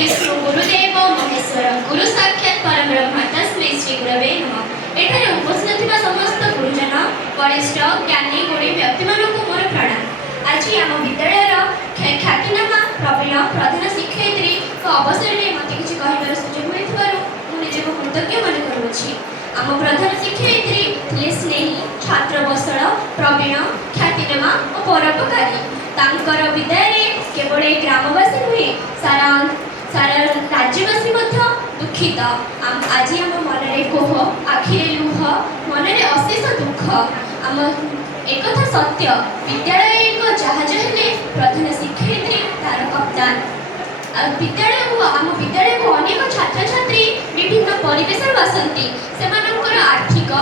विष्णु गुरुदेव महेश्वर गुरु साक्षात परब्रह्म तस्मै श्री गुरवे नमः। एठारे उपस्थित थिबा समस्त गुरुजन वरिष्ठ ज्ञानी गुणी व्यक्ति मानक मोर प्रणाम। आज आम विद्यालयर ख्यातिनामा प्रवीण प्रधान शिक्षयित्री अवसर में मत किसी कहबार सुजोग मिलथिबारु मु निजको कृतज्ञ मन करूछि। आम प्रधान शिक्षयित्री थिले स्नेही छात्र बसल प्रवीण ख्यातिनामा और परोपकारी। तांकर विद्यालय केवल ग्रामवासी नुहे सारा राज्यवासी दुखित। आज आम मनरे कोह आखिरे लुह मनरे अशेष दुख। आम एक सत्य विद्यालय एक जहाज हेले प्रधान शिक्षयित्री तार कप्तान। विद्यालय को आम विद्यालय को अनेक छात्र छात्री विभिन्न परिवेश आसती से आर्थिक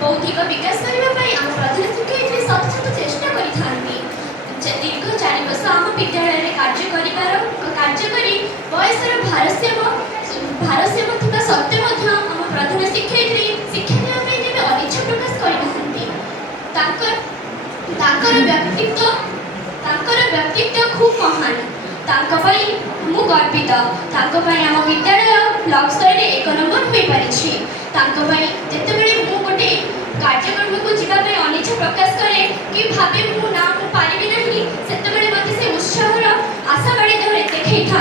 बौद्धिक विकास करने आम प्रधान शिक्षयित्री सतत चेष्टा करी दीर्घ 4 वर्ष आम विद्यालय कार्य करी बयसर भारसाम्य थिबा सत्वे आम प्रधान शिक्षयित्री शिक्षा देवाई केवे अनिच्छा प्रकाश कर व्यक्तित्व खूब महान। मु गर्वित आम विद्यालय ब्लॉक स्तर में 1 नंबर हो पारी। जितेबाला मु गोटे कार्यक्रम को जावाई अनिच्छा प्रकाश करे कि भावे मु ना पारिबी नहीं से उत्साहर आशावाड़ी देखा था